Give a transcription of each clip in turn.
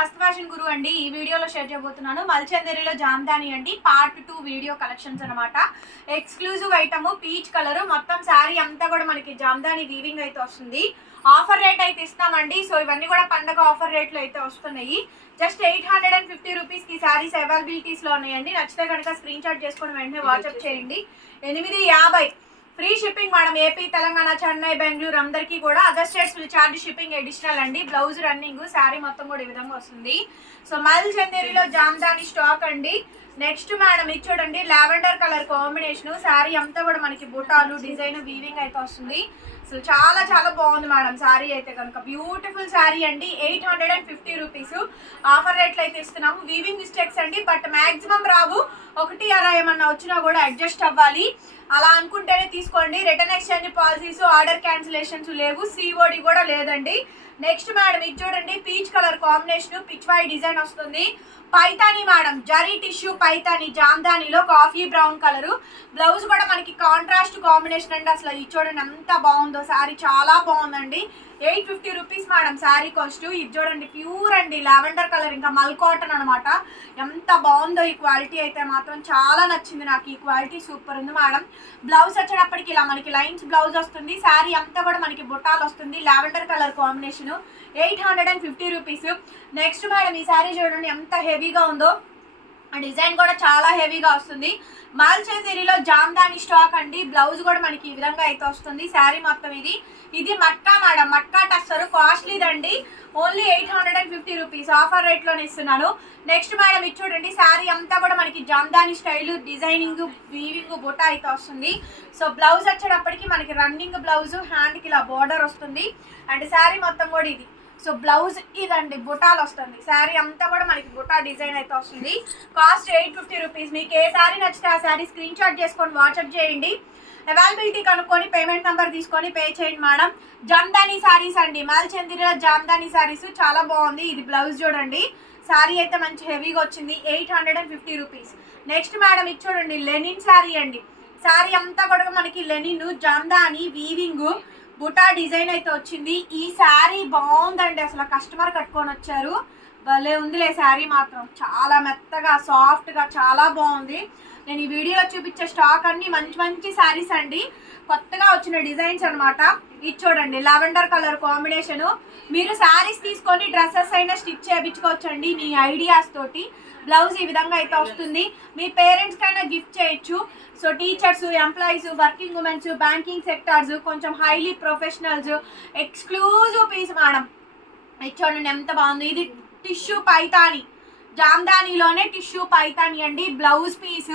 మస్త్ ఫ్యాషన్ గురు అండి. ఈ వీడియోలో షేర్ చేయబోతున్నాను. మల్చందరిలో జామ్దాని అండి. పార్ట్ టూ వీడియో కలెక్షన్స్ అనమాట ఎక్స్క్లూజివ్ ఐటమ్ పీచ్ కలర్ మొత్తం శారీ అంతా కూడా మనకి జామ్దాని వీవింగ్ అయితే వస్తుంది. ఆఫర్ రేట్ అయితే ఇస్తామండి. సో ఇవన్నీ కూడా పండగ ఆఫర్ రేట్లు అయితే వస్తున్నాయి. Just eight hundred and fifty రూపీస్కి శారీస్ అవైలబిలిటీస్లో ఉన్నాయండి. నచ్చితే కనుక స్క్రీన్ షాట్ చేసుకుని వెంటనే వాట్సాప్ చేయండి. ఎనిమిది యాభై free shipping madam AP Telangana Chennai Bengaluru అందరికీ కూడా other states charge shipping additional అండి. బ్లౌజ్ రన్నింగ్ శారీ మొత్తం కూడా ఈ విధంగా వస్తుంది. సో మల్ చందేరిలో జామ్దాని స్టాక్ అండి. నెక్స్ట్ మేడం ఇది చూడండి లావెండర్ కలర్ కాంబినేషన్ శారీ అంతా కూడా మనకి బుటాలు డిజైన్ వీవింగ్ అయితే వస్తుంది. అసలు చాలా చాలా బాగుంది మేడం. శారీ అయితే కనుక. బ్యూటిఫుల్ శారీ అండి. Eight hundred and fifty rupees. Offer రేట్లు అయితే ఇస్తున్నాము. వీవింగ్ మిస్టేక్స్ అండి. బట్ మ్యాక్సిమం రావు. ఒకటి అలా ఏమన్నా వచ్చినా కూడా అడ్జస్ట్ అవ్వాలి. అలా అనుకుంటేనే తీసుకోండి. Return exchange policies order cancellations లేవు. సిఓడి కూడా లేదండి. నెక్స్ట్ మేడం ఇది చూడండి. Peach colour combination Pichwai design వస్తుంది. పైతాని మేడం జరీ టిష్యూ పైతాని జాందానిలో కాఫీ బ్రౌన్ కలరు. బ్లౌజ్ కూడా మనకి కాంట్రాస్ట్ కాంబినేషన్ అండి. అసలు ఇది చూడండి ఎంత బాగుందో. శారీ చాలా బాగుందండి. Eight fifty rupees madam sari cost. ఇది చూడండి ప్యూర్ అండి. లావెండర్ కలర్ ఇంకా మల్ కాటన్ అనమాట ఎంత బాగుందో ఈ క్వాలిటీ అయితే మాత్రం చాలా నచ్చింది నాకు. ఈ క్వాలిటీ సూపర్ ఉంది మేడం. బ్లౌజ్ వచ్చేటప్పటికి ఇలా మనకి లైన్స్ బ్లౌజ్ వస్తుంది. శారీ అంతా కూడా మనకి బుట్టాలు వస్తుంది. Lavender colour combination. Eight hundred and fifty rupees. Next madam ఈ శారీ చూడండి ఎంత హెవీగా ఉందో డిజైన్ కూడా చాలా హెవీగా వస్తుంది. మాల్చేతిరిలో జామ్దాని స్టాక్ అండి. బ్లౌజ్ కూడా మనకి ఈ విధంగా అయితే వస్తుంది. శారీ మొత్తం ఇది. ఇది మక్కా madam. Matka tussar. కాస్ట్లీదండి. Only eight hundred and fifty rupees. Offer రేట్లోనే ఇస్తున్నాను. నెక్స్ట్ మేడం ఇది చూడండి. శారీ అంతా కూడా మనకి జామ్దాని స్టైల్ డిజైనింగ్ వీవింగ్ బుట్ట అయితే వస్తుంది. సో బ్లౌజ్ వచ్చేటప్పటికి మనకి రన్నింగ్ బ్లౌజ్ హ్యాండ్కి ఇలా బార్డర్ వస్తుంది. అండ్ శారీ మొత్తం కూడా ఇది. సో బ్లౌజ్ ఇదండి బుటాలు వస్తుంది. శారీ అంతా కూడా మనకి బుటా డిజైన్ అయితే వస్తుంది. Cost eight fifty rupees. మీకు ఏ శారీ నచ్చితే ఆ శారీ స్క్రీన్ షాట్ చేసుకొని వాట్సాప్ చేయండి. అవైలబిలిటీ కనుక్కొని పేమెంట్ నెంబర్ తీసుకొని పే చేయండి మేడం. జామ్దాని శారీస్ అండి. మాల్చందిరిలో జామ్దాని శారీస్ చాలా బాగుంది. ఇది బ్లౌజ్ చూడండి. శారీ అయితే మంచి హెవీగా వచ్చింది. Eight hundred and fifty rupees. Next madam ఇది చూడండి. లెనిన్ శారీ అండి. శారీ అంతా కూడా మనకి linen Jamdani weaving buta design అయితే వచ్చింది. ఈ శారీ బాగుందండి. అసలు కస్టమర్ కట్టుకొని వచ్చారు. భలే ఉందిలే శారీ మాత్రం. చాలా మెత్తగా సాఫ్ట్గా చాలా బాగుంది. నేను ఈ వీడియోలో చూపించే స్టాక్ అన్ని మంచి మంచి శారీస్ అండి. కొత్తగా వచ్చిన డిజైన్స్ అనమాట ఇది చూడండి లావెండర్ కలర్ కాంబినేషన్ మీరు శారీస్ తీసుకొని డ్రెస్సెస్ అయినా స్టిచ్ చేయించుకోవచ్చండి మీ ఐడియాస్ తోటి. బ్లౌజ్ ఈ విధంగా అయితే వస్తుంది. మీ పేరెంట్స్ కైనా గిఫ్ట్ చేయొచ్చు. So teachers employees working womens banking sectors కొంచెం highly professionals exclusive piece madam చూడండి ఎంత బాగుంది. ఇది టిష్యూ పైతాని. జామ్దానిలోనే టిష్యూ పైతాని అండి. బ్లౌజ్ పీస్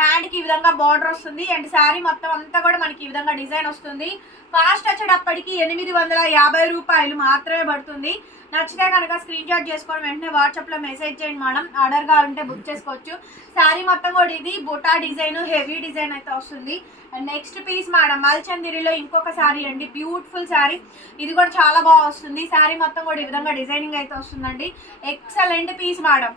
హ్యాండ్కి ఈ విధంగా బార్డర్ వస్తుంది. అండ్ శారీ మొత్తం అంతా కూడా మనకి ఈ విధంగా డిజైన్ వస్తుంది. కాస్ట్ వచ్చేటప్పటికి ఎనిమిది వందల యాభై రూపాయలు మాత్రమే పడుతుంది. నచ్చితే కనుక స్క్రీన్ షాట్ చేసుకొని వెంటనే వాట్సాప్లో మెసేజ్ చేయండి మేడం ఆర్డర్ కావాలంటే బుక్ చేసుకోవచ్చు. శారీ మొత్తం కూడా ఇది బుటా డిజైన్ హెవీ డిజైన్ అయితే వస్తుంది. నెక్స్ట్ పీస్ మేడం మల్చందిరిలో ఇంకొక శారీ అండి. బ్యూటిఫుల్ శారీ ఇది కూడా చాలా బాగా వస్తుంది. శారీ మొత్తం కూడా ఈ విధంగా డిజైనింగ్ అయితే వస్తుందండి. Excellent piece madam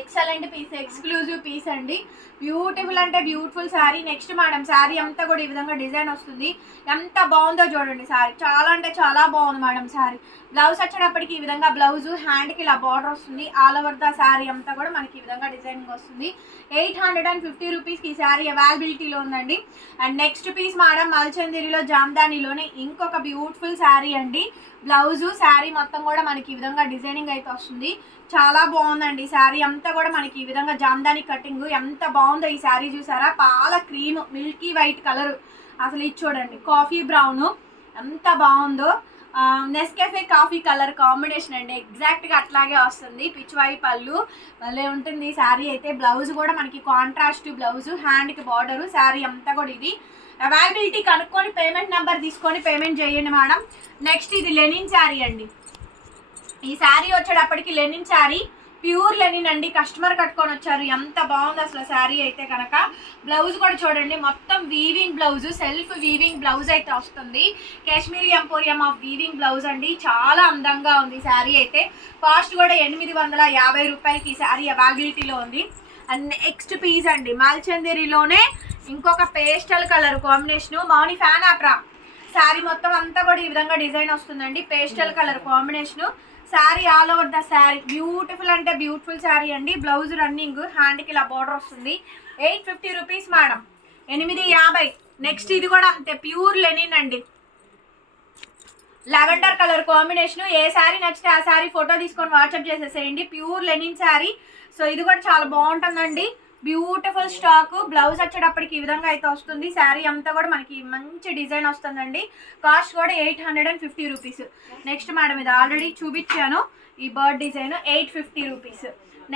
excellent piece exclusive piece అండి. బ్యూటిఫుల్ అంటే beautiful sari next madam sari అంతా కూడా ఈ విధంగా డిజైన్ వస్తుంది. ఎంత బాగుందో చూడండి శారీ చాలా అంటే చాలా బాగుంది మేడం శారీ బ్లౌజ్ వచ్చేటప్పటికి ఈ విధంగా బ్లౌజ్ హ్యాండ్కి ఇలా బార్డర్ వస్తుంది. ఆల్ ఓవర్ ద శారీ అంతా కూడా మనకి ఈ విధంగా డిజైనింగ్ వస్తుంది. ఎయిట్ హండ్రెడ్ అండ్ ఫిఫ్టీ రూపీస్కి ఈ శారీ అవైలబిలిటీలో ఉందండి. అండ్ నెక్స్ట్ పీస్ మేడం మల్చందిరిలో జామ్దానిలోనే ఇంకొక బ్యూటిఫుల్ శారీ అండి. బ్లౌజు శారీ మొత్తం కూడా మనకి ఈ విధంగా డిజైనింగ్ అయితే వస్తుంది. చాలా బాగుందండి. శారీ అంతా కూడా మనకి ఈ విధంగా జామ్దాని కటింగ్ ఎంత బాగుందో ఈ శారీ చూసారా? పాల క్రీమ్ మిల్కీ వైట్ కలర్. అసలు ఇది చూడండి కాఫీ బ్రౌన్. ఎంత బాగుందో. నెస్కెఫే కాఫీ కలర్ కాంబినేషన్ అండి. ఎగ్జాక్ట్గా అట్లాగే వస్తుంది. పిచ్చివాయి పళ్ళు. భలే ఉంటుంది శారీ అయితే. బ్లౌజ్ కూడా మనకి కాంట్రాస్ట్ బ్లౌజ్ హ్యాండ్కి బార్డరు. శారీ అంతా కూడా ఇది. అవైలబిలిటీ కనుక్కొని పేమెంట్ నెంబర్ తీసుకొని పేమెంట్ చేయండి మేడం. నెక్స్ట్ ఇది లెనిన్ శారీ అండి. ఈ శారీ వచ్చేటప్పటికి లెనిన్ శారీ ప్యూర్ లెనిన్ అండి. కస్టమర్ కట్టుకొని వచ్చారు. ఎంత బాగుంది అసలు శారీ అయితే కనుక. బ్లౌజ్ కూడా చూడండి మొత్తం weaving blouse self weaving blouse అయితే వస్తుంది. Kashmiri emporium of weaving blouse అండి. చాలా అందంగా ఉంది శారీ అయితే. కాస్ట్ కూడా ఎనిమిది వందల యాభై రూపాయలకి ఈ శారీ అవైలబిలిటీలో ఉంది. అండ్ నెక్స్ట్ పీస్ అండి మాల్చందేరిలోనే ఇంకొక పేస్టల్ కలర్ కాంబినేషన్ మౌని ఫ్యాన్ ఆప్రా. శారీ మొత్తం అంతా కూడా ఈ విధంగా డిజైన్ వస్తుందండి. Pastel colour combination sari all over the sari. Beautiful అంటే బ్యూటిఫుల్ శారీ అండి. బ్లౌజ్ రన్నింగ్ హ్యాండ్కి ఇలా బార్డర్ వస్తుంది. ఎయిట్ ఫిఫ్టీ రూపీస్ మేడం ఎనిమిది యాభై. నెక్స్ట్ ఇది కూడా అంతే ప్యూర్ లెనిన్ అండి. లెవెండర్ కలర్ కాంబినేషన్ ఏ శారీ నచ్చితే ఆ శారీ ఫోటో తీసుకొని వాట్సాప్ చేసేసేయండి. Pure linen sari. సో ఇది కూడా చాలా బాగుంటుందండి. Beautiful stock. బ్లౌజ్ వచ్చేటప్పటికి ఈ విధంగా అయితే వస్తుంది. శారీ అంతా కూడా మనకి మంచి డిజైన్ వస్తుందండి. కాస్ట్ కూడా eight hundred and fifty rupees. Next madam ఇది ఆల్రెడీ చూపించాను. ఈ bird design eight fifty rupees.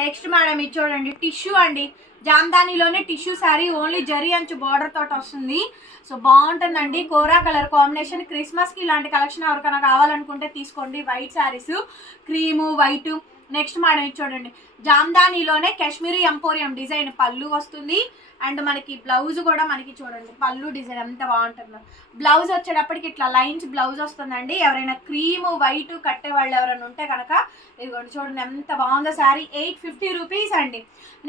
Next madam ఇది చూడండి టిష్యూ అండి. జామ్దానిలోనే టిష్యూ శారీ ఓన్లీ జరీ అంచు బార్డర్ తోటి వస్తుంది. సో బాగుంటుందండి. Kora colour combination. క్రిస్మస్కి ఇలాంటి కలెక్షన్ ఎవరికైనా కావాలనుకుంటే తీసుకోండి. White saris cream white. Next madam ఇది చూడండి. జామ్దానిలోనే కాశ్మీరీ ఎంపోరియం డిజైన్ పళ్ళు వస్తుంది. అండ్ మనకి బ్లౌజ్ కూడా మనకి చూడండి పళ్ళు డిజైన్ ఎంత బాగుంటుందో. బ్లౌజ్ వచ్చేటప్పటికి ఇట్లా లైన్స్ బ్లౌజ్ వస్తుందండి. ఎవరైనా క్రీమ్ వైట్ కట్టే వాళ్ళు ఎవరైనా ఉంటే కనుక ఇదిగోండి చూడండి ఎంత బాగుందో శారీ. ఎయిట్ ఫిఫ్టీ రూపీస్ అండి.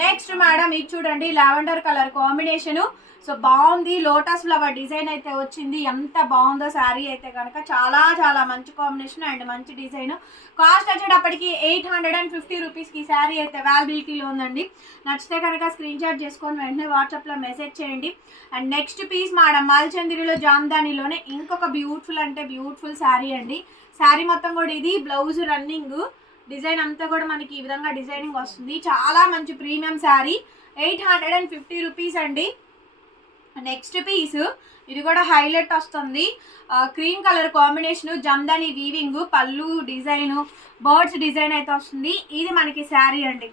నెక్స్ట్ మేడం ఇది చూడండి లావెండర్ కలర్ కాంబినేషను సో బాగుంది. లోటస్ ఫ్లవర్ డిజైన్ అయితే వచ్చింది. ఎంత బాగుందో శారీ అయితే కనుక చాలా చాలా మంచి కాంబినేషన్ అండ్ మంచి డిజైన్ కాస్ట్ వచ్చేటప్పటికి ఎయిట్ హండ్రెడ్ అండ్ ఫిఫ్టీ రూపీస్కి శారీ అయితే అవైలబిలిటీలో ఉందండి. నచ్చితే కనుక స్క్రీన్ షాట్ చేసుకొని వెంటనే వాట్సాప్లో మెసేజ్ చేయండి. అండ్ నెక్స్ట్ పీస్ మేడం మాల్చందిరిలో జామ్దానిలోనే ఇంకొక బ్యూటిఫుల్ అంటే బ్యూటిఫుల్ శారీ అండి. శారీ మొత్తం కూడా ఇది బ్లౌజ్ రన్నింగ్. డిజైన్ అంతా కూడా మనకి ఈ విధంగా డిజైనింగ్ వస్తుంది. చాలా మంచి premium sari. Eight hundred and fifty rupees అండి. నెక్స్ట్ పీస్ ఇది కూడా హైలైట్ వస్తుంది. Cream colour combination Jamdani weaving పళ్ళు డిజైన్ బర్డ్స్ డిజైన్ అయితే వస్తుంది. ఇది మనకి శారీ అండి.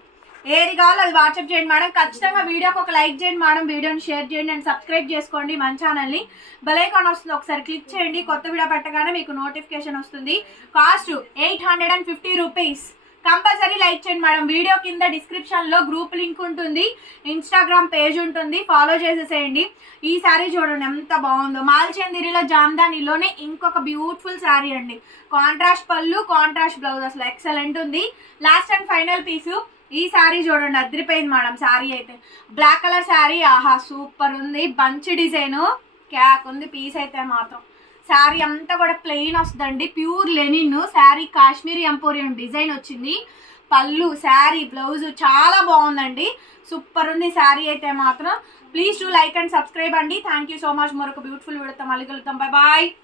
ఏది కావాలో అది వాట్సాప్ చేయండి మేడం. ఖచ్చితంగా వీడియోకి ఒక లైక్ చేయండి మేడం వీడియోని షేర్ చేయండి అండ్ సబ్స్క్రైబ్ చేసుకోండి మన ఛానల్ని. బెలైకాన్ వస్తుంది ఒకసారి క్లిక్ చేయండి. కొత్త వీడియో పెట్టగానే మీకు నోటిఫికేషన్ వస్తుంది. Cost eight hundred and fifty rupees. Compulsory like చేయండి మేడం. వీడియో కింద డిస్క్రిప్షన్లో గ్రూప్ లింక్ ఉంటుంది ఇన్స్టాగ్రామ్ పేజ్ ఉంటుంది. ఫాలో చేసేసేయండి. ఈ శారీ చూడండి ఎంత బాగుందో. మాల్చందిరిలో జామ్దానిలోనే ఇంకొక బ్యూటిఫుల్ శారీ అండి. కాంట్రాస్ట్ పళ్ళు కాంట్రాస్ట్ బ్లౌజ్. అసలు ఎక్సలెంట్ ఉంది. Last and final piece. ఈ శారీ చూడండి అదిరిపోయింది మేడం శారీ అయితే. బ్లాక్ కలర్ శారీ ఆహా సూపర్ ఉంది. Bunch design. క్యాక్ ఉంది పీస్ అయితే మాత్రం. శారీ అంతా కూడా ప్లెయిన్ వస్తుందండి. Pure linen sari Kashmiri emporium design వచ్చింది. పళ్ళు శారీ బ్లౌజ్ చాలా బాగుందండి. సూపర్ ఉంది శారీ అయితే మాత్రం. Please to like and subscribe అండి. థ్యాంక్ యూ సో మచ్ మరొక బ్యూటిఫుల్ విడతాం మళ్ళీ కలుగుతాం బాయ్ బాయ్